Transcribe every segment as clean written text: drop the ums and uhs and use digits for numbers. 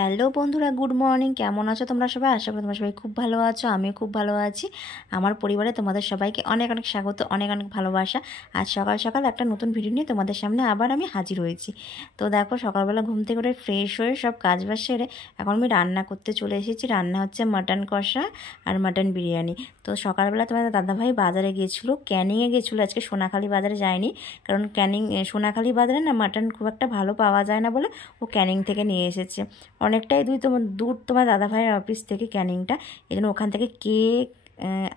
Hello বন্ধুরা, good morning. কেমন আছো তোমরা সবাই? আশা করি তোমরা সবাই খুব ভালো আছো। আমিও খুব ভালো আছি। আমার পরিবারে তোমাদের সবাইকে অনেক অনেক স্বাগত, অনেক অনেক ভালোবাসা। আজ সকাল সকাল একটা নতুন ভিডিও নিয়ে তোমাদের সামনে আবার আমি হাজির হয়েছি। তো দেখো, সকালবেলা ঘুম থেকে উঠে ফ্রেশ হয়ে সব কাজবাজ সেরে এখন আমি রান্না করতে চলে এসেছি। রান্না হচ্ছে মাটন কষা আর মাটন বিরিয়ানি। তো সকালবেলা তোমাদের দাদাভাই বাজারে গিয়েছিলো, ক্যানিংয়ে গিয়েছিলো। আজকে সোনাখালি বাজারে যায়নি, কারণ সোনাখালি বাজারে না মাটন খুব একটা ভালো পাওয়া যায় না বলে ও ক্যানিং থেকে নিয়ে এসেছে। অনেকটাই দূর তোমার দাদাভাইয়ের অফিস থেকে ক্যানিংটা, এই জন্য ওখান থেকে কেক।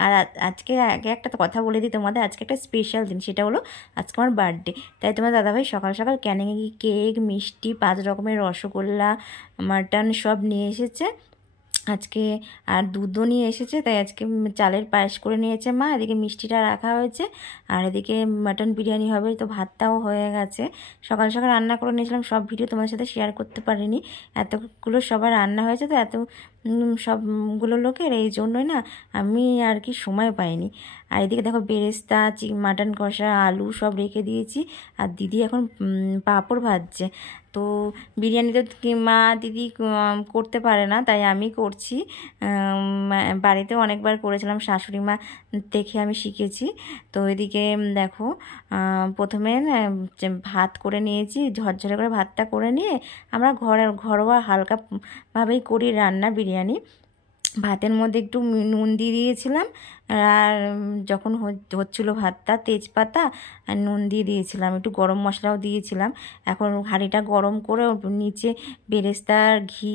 আর আজকে আগে একটা কথা বলে দিই তোমাদের, আজকে একটা স্পেশাল দিন, সেটা হলো আজকে আমার বার্থডে। তাই তোমার দাদাভাই সকাল সকাল ক্যানিংয়ে গিয়ে কেক, মিষ্টি, 5 রকমের রসগোল্লা, মাটন সব নিয়ে এসেছে আজকে। আর দুধও নিয়ে এসেছে, তাই আজকে চালের পায়েস করে নিয়েছে মা। এদিকে মিষ্টিটা রাখা হয়েছে, আর এদিকে মাটন বিরিয়ানি হবে। তো ভাতটাও হয়ে গেছে। সকাল সকাল রান্না করে নিয়েছিলাম, সব ভিডিও তোমার সাথে শেয়ার করতে পারিনি। এতগুলো সবার রান্না হয়েছে, তো এত সবগুলো লোকের, এই জন্যই না আমি আর কি সময় পাইনি। আর এদিকে দেখো, বেরেস্তা, মাটন কষা, আলু সব রেখে দিয়েছি। আর দিদি এখন পাঁপড় ভাজছে। তো বিরিয়ানিটা মা দিদি করতে পারে না, তাই আমি করছি। বাড়িতেও অনেকবার করেছিলাম, শাশুড়ি মা দেখে আমি শিখেছি। তো এদিকে দেখো, প্রথমে ভাত করে নিয়েছি, ঝরঝরে করে ভাতটা করে নিয়ে আমরা ঘরোয়া হালকাভাবেই করি রান্না বিরিয়ানি। ভাতের মধ্যে একটু নুন দিয়ে দিয়েছিলাম, আর যখন হচ্ছিলো ভাতটা, তেজপাতা আর নুন দিয়ে দিয়েছিলাম, একটু গরম মশলাও দিয়েছিলাম। এখন হাঁড়িটা গরম করে নিচে বেরেস্তা, ঘি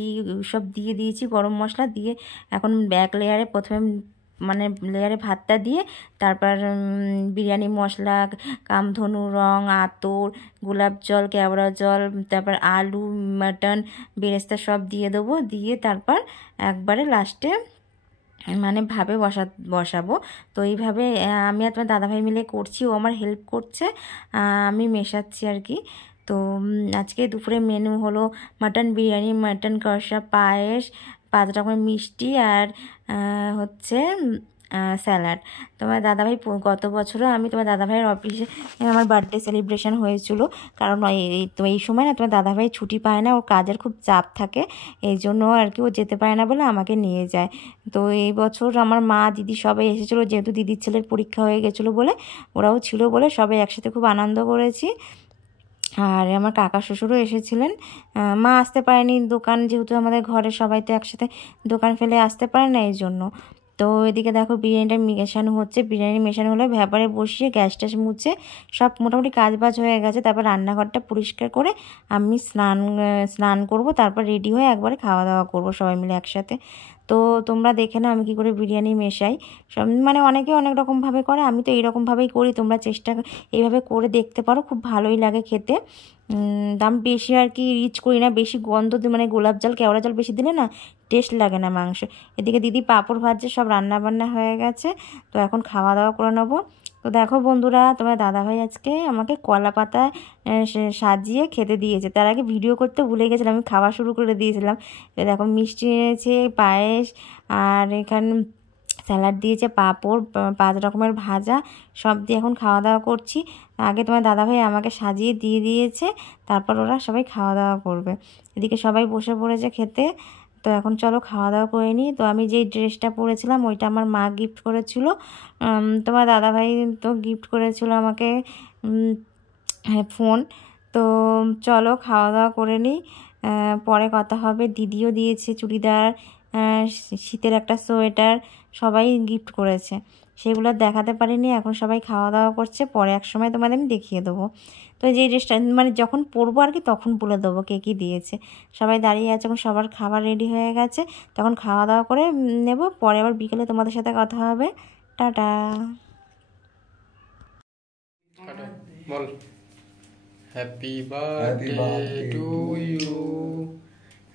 সব দিয়ে দিয়েছি, গরম মশলা দিয়ে। এখন এক লেয়ারে প্রথমে লেয়ারে ভাতটা দিয়ে, তারপর বিরিয়ানি মশলা, কামধনু, রং, আতর, গোলাপ জল, কেওড়া জল, তারপর আলু, মাটন, বেরেস্তা সব দিয়ে দেবো। দিয়ে তারপর একবারে লাস্টে ভাবে বসাবো। তো এইভাবে আমি আর তোমার দাদাভাই মিলে করছি, ও আমার হেল্প করছে, আমি মেশাচ্ছি আর কি। তো আজকে দুপুরে মেনু হলো মাটন বিরিয়ানি, মাটন কষা, পায়েস, 5 রকমের মিষ্টি, আর হচ্ছে স্যালাড। তোমার দাদাভাই গত বছরও আমি তোমার দাদাভাইয়ের অফিসে আমার বার্থডে সেলিব্রেশন হয়েছিল, কারণ এই সময় না তোমার দাদাভাই ছুটি পায় না, ওর কাজের খুব চাপ থাকে, এই জন্য আর কি ও যেতে পারে না বলে আমাকে নিয়ে যায়। তো এই বছর আমার মা, দিদি সবাই এসেছিলো, যেহেতু দিদির ছেলের পরীক্ষা হয়ে গেছিলো বলে, ওরাও ছিল বলে সবাই একসাথে খুব আনন্দ করেছি। আর আমার কাকা শ্বশুরও এসেছিলেন। মা আসতে পারেনি, দোকান যেহেতু আমাদের ঘরে সবাই তো একসাথে দোকান ফেলে আসতে পারে না, এই জন্য। তো এদিকে দেখো, বিরিয়ানিটা মেশানো হচ্ছে। বিরিয়ানি মেশানো হলে ভ্যাপারে বসিয়ে গ্যাস ট্যাস মুছে সব মোটামুটি কাজ বাজ হয়ে গেছে। তারপর রান্নাঘরটা পরিষ্কার করে আমি স্নান করব, তারপর রেডি হয়ে একবারে খাওয়া দাওয়া করবো সবাই মিলে একসাথে। তো তোমরা দেখে নাও আমি কী করে বিরিয়ানি মেশাই। সব অনেকে অনেক রকমভাবে করে, আমি তো এইরকমভাবেই করি। তোমরা এইভাবে করে দেখতে পারো, খুব ভালোই লাগে খেতে। দাম বেশি আর কি রিচ করি না, বেশি গন্ধ গোলাপ জল, কেওড়া জল বেশি দিলে না টেস্ট লাগে না মাংস। এদিকে দিদি পাঁপড় ভাজছে, সব রান্না বান্না হয়ে গেছে। তো এখন খাওয়া দাওয়া করে নেবো। তো দেখো বন্ধুরা, তোমার দাদাভাই আজকে আমাকে কলা পাতায় সাজিয়ে খেতে দিয়েছে। তার আগে ভিডিও করতে ভুলে গেছিলাম, আমি খাওয়া শুরু করে দিয়েছিলাম। দেখো, মিষ্টি এনেছে, পায়েস, আর এখানে স্যালাড দিয়েছে, পাঁপড়, 5 রকমের ভাজা, সব দিয়ে এখন খাওয়া দাওয়া করছি। আগে তোমার দাদাভাই আমাকে সাজিয়ে দিয়ে দিয়েছে, তারপর ওরা সবাই খাওয়া দাওয়া করবে। এদিকে সবাই বসে পড়েছে খেতে। তো এখন চলো খাওয়া দাওয়া করে নিই। তো আমি যেই ড্রেসটা পরেছিলাম ওইটা আমার মা গিফট করেছিল। তোমার দাদাভাই তো গিফট করেছিল আমাকে ফোন। তো চলো খাওয়া দাওয়া করে নিই, পরে কথা হবে। দিদিও দিয়েছে চুড়িদার, শীতের একটা সোয়েটার, সবাই গিফট করেছে। সেগুলো দেখাতে পারিনি, এখন সবাই খাওয়া দাওয়া করছে, পরে এক সময় তোমাদের আমি দেখিয়ে দেবো। তো যে ড্রেসটা যখন পরবো আর কি, তখন বলে দেবো কে কী দিয়েছে। সবাই দাঁড়িয়ে আছে, এখন সবার খাবার রেডি হয়ে গেছে, তখন খাওয়া দাওয়া করে নেব। পরে আবার বিকেলে তোমাদের সাথে কথা হবে। টাটা। বল, happy birthday to you,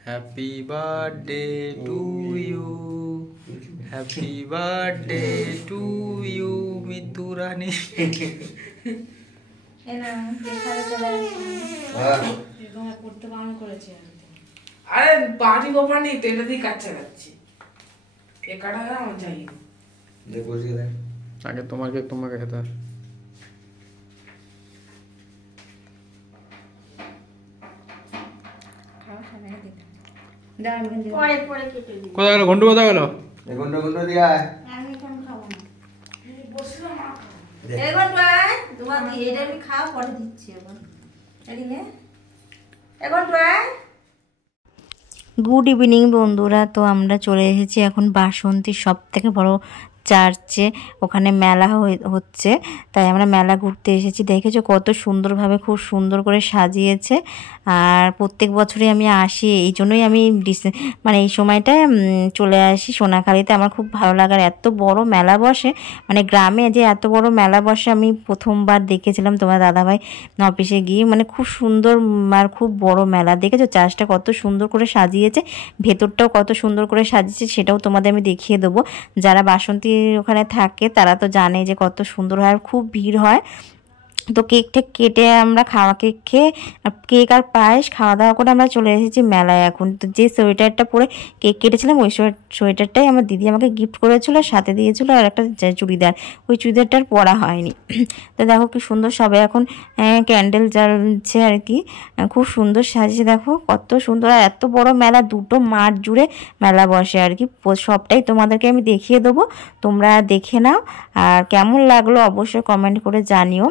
happy birthday to you, happy birthday to you Mitu Rani. আরে পার্টি গোপা নেই তো, এটা দিয়ে কাজ চালাচ্ছি। এ কাটা আমার চাই আগে তোমাকে খেতে হবে। পরে পরে কেটে দিই। কোথায় গেল ঘন্টু, কোথায় গেল? দেখুন দিয়া আমি এখন খাবো না। বসলাম না। এখন ট্রাই তোমার দিয়ে এটা আমি খাওয়া পরে দিচ্ছি এখন। এদিকে এখন ট্রাই। গুড ইভিনিং বন্ধুরা, তো আমরা চলে এসেছি এখন বাসন্তীর সব থেকে বড় চার্চে। ওখানে মেলা হচ্ছে, তাই আমরা মেলা ঘুরতে এসেছি। দেখেছো কত সুন্দরভাবে, খুব সুন্দর করে সাজিয়েছে। আর প্রত্যেক বছরই আমি আসি, এই জন্যই আমি মানে এই সময়টায় চলে আসি সোনাখালীতে। আমার খুব ভালো লাগার, এত বড় মেলা বসে, মানে গ্রামে যে এত বড় মেলা বসে আমি প্রথমবার দেখেছিলাম তোমার দাদাভাই অফিসে গিয়ে। মানে খুব সুন্দর আর খুব বড় মেলা। দেখেছো চার্চটা কত সুন্দর করে সাজিয়েছে, ভেতরটাও কত সুন্দর করে সাজিয়েছে, সেটাও তোমাদের আমি দেখিয়ে দেবো। যারা বাসন্তী ওখানে থাকে তারা তো জানে যে কত সুন্দর হয়, আর খুব ভিড় হয়। তো কেক টেক কেটে আমরা কেক খেয়ে, কেক আর পায়েস খাওয়া দাওয়া করে আমরা চলে এসেছি মেলায় এখন। তো যে সোয়েটারটা পরে কেক কেটেছিলাম ওই সোয়েটারটাই আমার দিদি আমাকে গিফট করেছিল, সাথে দিয়েছিল আর একটা চুড়িদার। ওই চুড়িদারটার পরা হয়নি। তো দেখো কি সুন্দর, সবাই এখন ক্যান্ডেল জ্বালছে আর কি, খুব সুন্দর সাজিয়েছে। দেখো কত সুন্দর, আর এত বড় মেলা, দুটো মাঠ জুড়ে মেলা বসে আর কি। সবটাই তোমাদেরকে আমি দেখিয়ে দেবো, তোমরা দেখে নাও। আর কেমন লাগলো অবশ্যই কমেন্ট করে জানিও।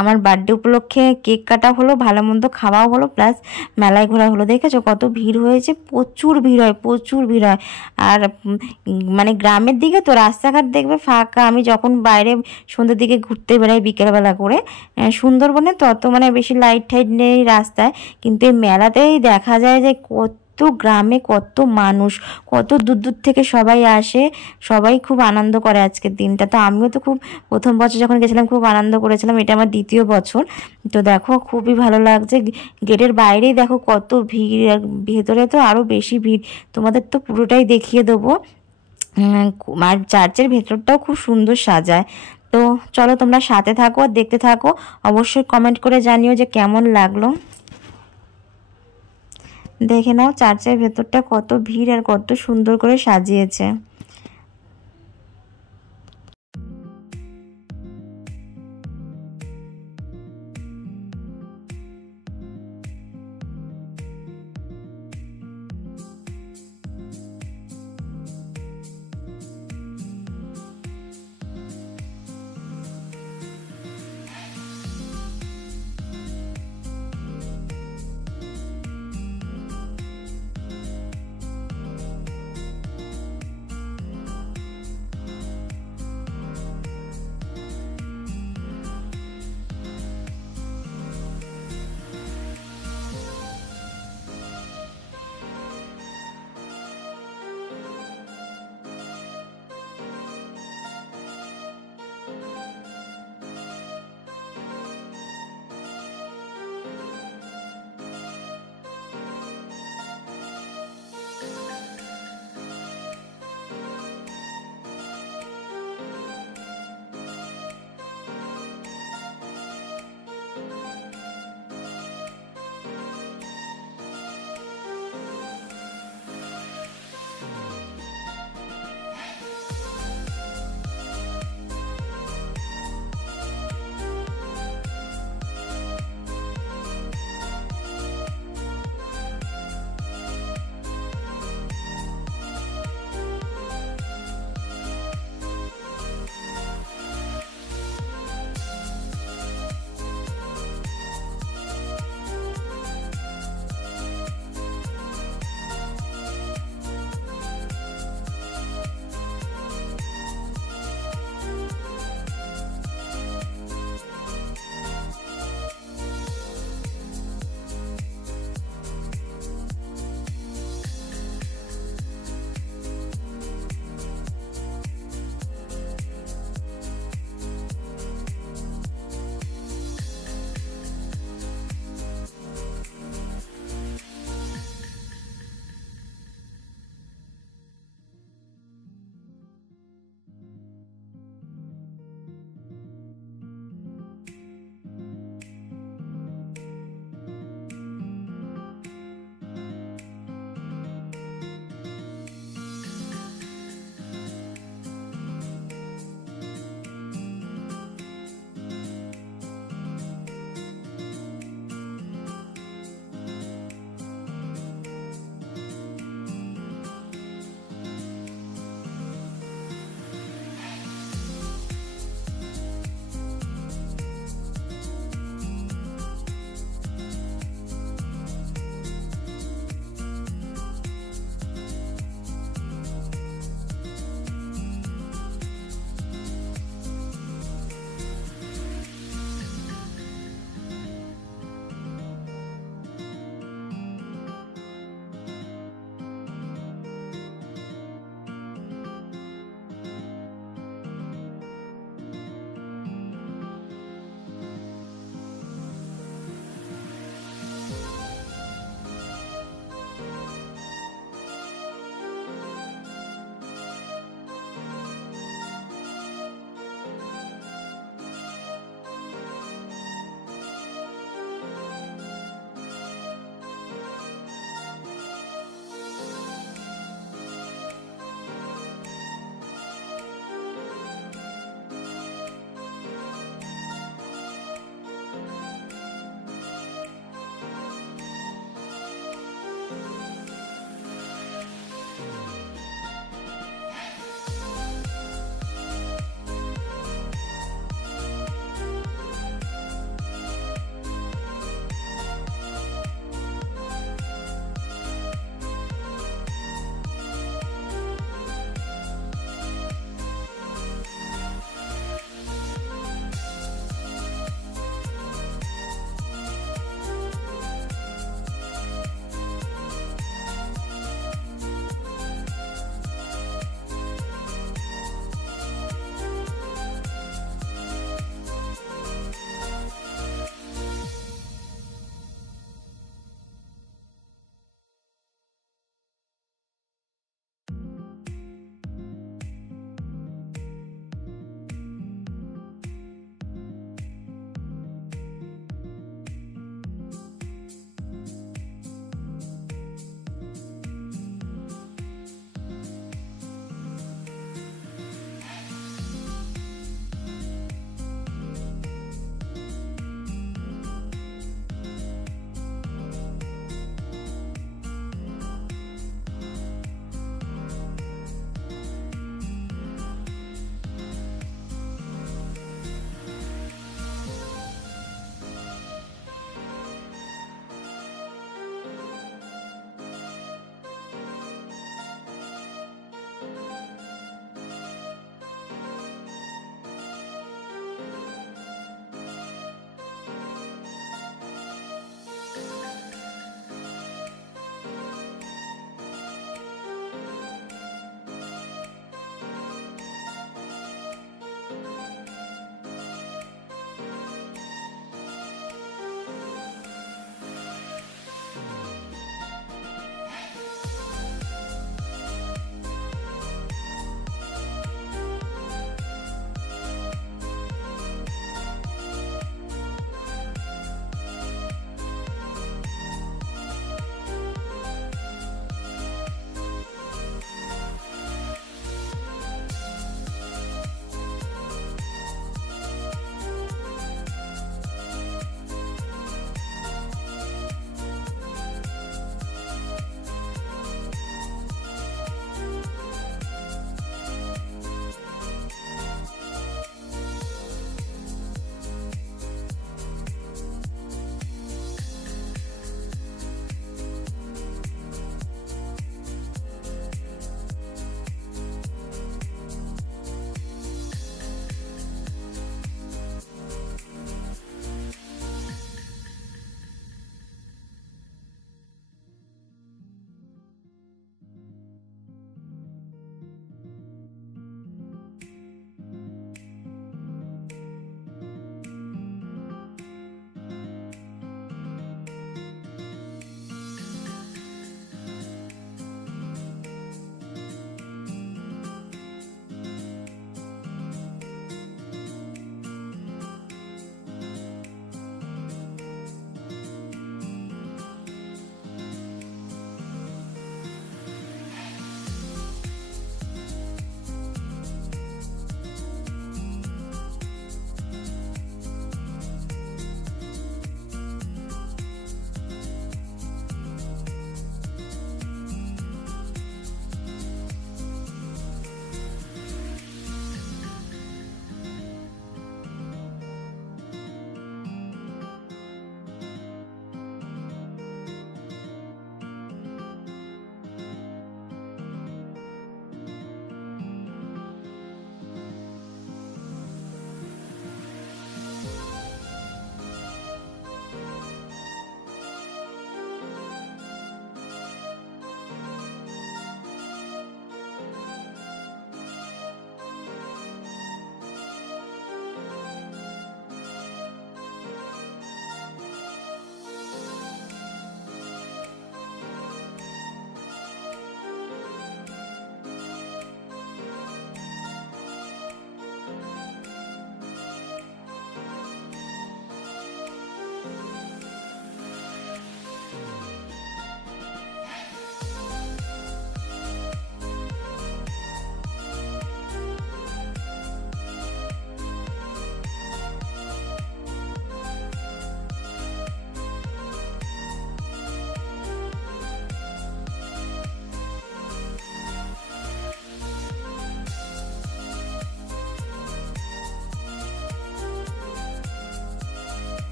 আমার বার্থডে উপলক্ষে কেক কাটা হলো, ভালো মন্দ খাওয়াও হলো, প্লাস মেলায় ঘোরা হলো। দেখেছো কত ভিড় হয়েছে, প্রচুর ভিড় হয়, প্রচুর ভিড় হয়। আর মানে গ্রামের দিকে তো রাস্তাঘাট দেখবে ফাঁকা। আমি যখন বাইরে সন্ধ্যের দিকে ঘুরতে বেড়াই বিকেলবেলা করে, সুন্দরবনে তো অত মানে বেশি লাইট টাইট নেই রাস্তায়, কিন্তু এই মেলাতেই দেখা যায় যে কত গ্রামে কত মানুষ, কত দূর দূর থেকে সবাই আসে, সবাই খুব আনন্দ করে আজকের দিনটা। তো আমিও তো খুব, প্রথম বছর যখন গেছিলাম খুব আনন্দ করেছিলাম, এটা আমার দ্বিতীয় বছর। তো দেখো খুবই ভালো লাগছে। গেটের বাইরেই দেখো কত ভিড়, আর ভেতরে তো আরও বেশি ভিড়। তোমাদের তো পুরোটাই দেখিয়ে দেবো। আর চার্চের ভেতরটাও খুব সুন্দর সাজায়। তো চলো তোমরা সাথে থাকো, দেখতে থাকো, অবশ্যই কমেন্ট করে জানিও যে কেমন লাগলো। দেখে নাও চার্চের ভেতরটা কত ভিড় আর কত সুন্দর করে সাজিয়েছে।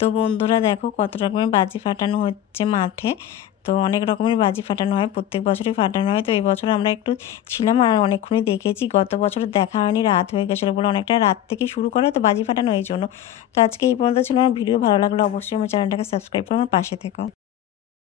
তো বন্ধুরা দেখো কত রকমের বাজি ফাটানো হচ্ছে মাঠে। তো অনেক রকমের বাজি ফাটানো হয়, প্রত্যেক বছরই ফাটানো হয়। তো এই বছর আমরা একটু ছিলাম আর অনেকক্ষণই দেখেছি। গত বছর দেখা হয়নি, রাত হয়ে গেছিলো বলে, অনেকটা রাত থেকে শুরু করে তো বাজি ফাটানো এই জন্য। তো আজকে এই পর্যন্ত ছিল আমার ভিডিও। ভালো লাগলে অবশ্যই আমার চ্যানেলটাকে সাবস্ক্রাইব করে আমার পাশে থেকো।